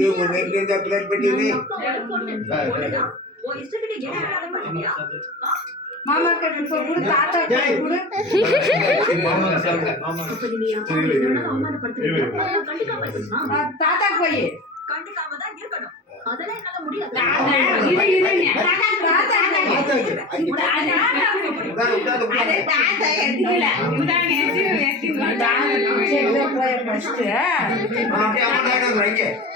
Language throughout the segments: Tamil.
ನೀವು ನೆಂಟ ಪ್ಲೇಟ್ ಬಿಟ್ಟಿದ್ದೀನಿ மாமாக்கா தாத்தா தாத்தா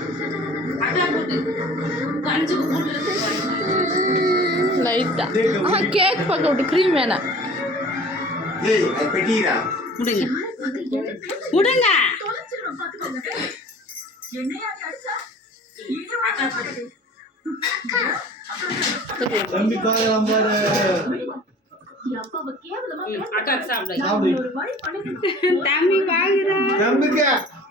லைட்டா ஆ கேக் பக்கம் விட்டு க்ரீம் வேணாம் ஏய் ஐ பெட்டிரா விடுங்க விடுங்க தொலைச்சிரோ பாத்துக்கோங்க என்னைய அடிச்சா இது அக்கா தம்பி வாங்குறா தம்பிக்கா